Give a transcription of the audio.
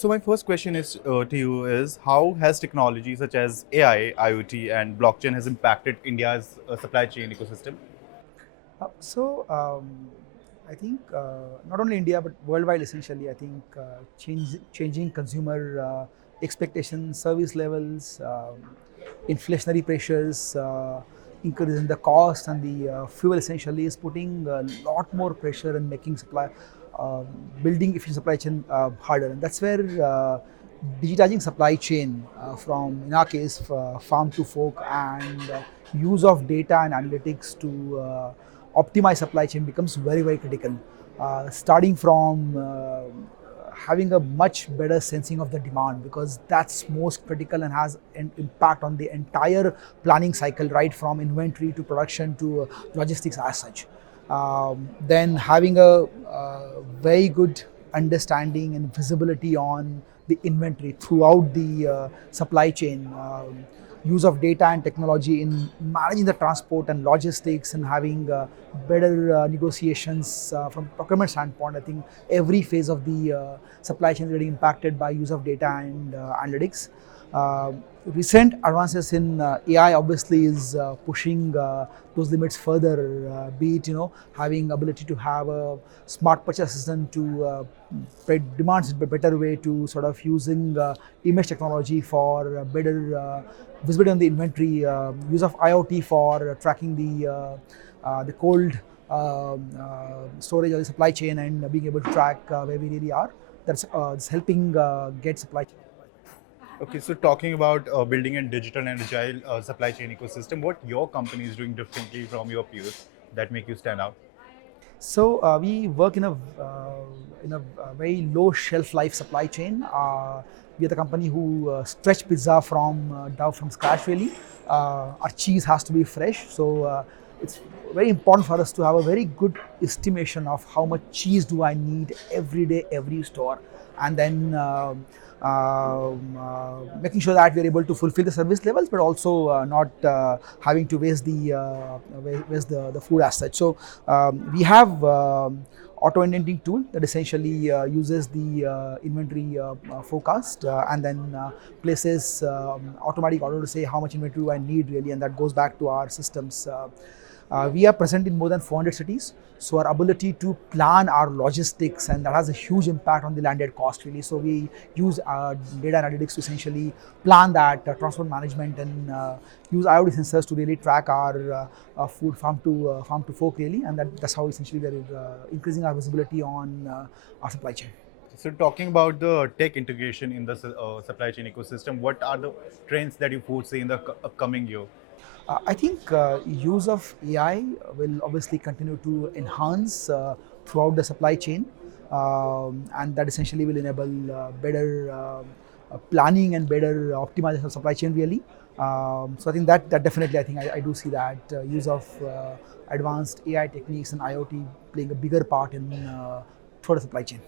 So my first question is to you is how has technology such as AI, IoT, and blockchain has impacted India's supply chain ecosystem? I think not only India but worldwide, essentially, I think changing consumer expectations, service levels, inflationary pressures, increase in the cost and the fuel essentially is putting a lot more pressure and making uh, building efficient supply chain harder. And that's where digitizing supply chain from, in our case, farm to fork and use of data and analytics to optimize supply chain becomes very, very critical. Starting from having a much better sensing of the demand, because that's most critical and has an impact on the entire planning cycle, right from inventory to production to logistics as such. Then having a very good understanding and visibility on the inventory throughout the supply chain, use of data and technology in managing the transport and logistics, and having better negotiations from procurement standpoint. I think every phase of the supply chain is getting impacted by use of data and analytics. Uh, Recent advances in AI obviously is pushing those limits further. Be it having ability to have a smart purchase assistant to predict demands in a better way, to sort of using image technology for better visibility on the inventory, use of IoT for tracking the cold storage of the supply chain and being able to track where we really are. That's helping get supply chain. Okay, so talking about building a digital and agile supply chain ecosystem, what your company is doing differently from your peers that make you stand out? We work in a very low shelf life supply chain. We are the company who stretch pizza from dough from scratch. Really, our cheese has to be fresh. It's very important for us to have a very good estimation of how much cheese do I need every day, every store, and then making sure that we're able to fulfill the service levels, but also not having to waste the food as such. We have auto indenting tool that essentially uses the inventory forecast and then places automatic order to say how much inventory do I need really, and that goes back to our systems. We are present in more than 400 cities, so our ability to plan our logistics, and that has a huge impact on the landed cost really. So we use data analytics to essentially plan that transport management, and use IoT sensors to really track our food farm to fork really, and that's how essentially we are increasing our visibility on our supply chain. So talking about the tech integration in the supply chain ecosystem, what are the trends that you foresee in the upcoming year? I think use of AI will obviously continue to enhance throughout the supply chain, and that essentially will enable better planning and better optimization of supply chain really. So I think that definitely, I do see that use of advanced AI techniques and IoT playing a bigger part in throughout the supply chain.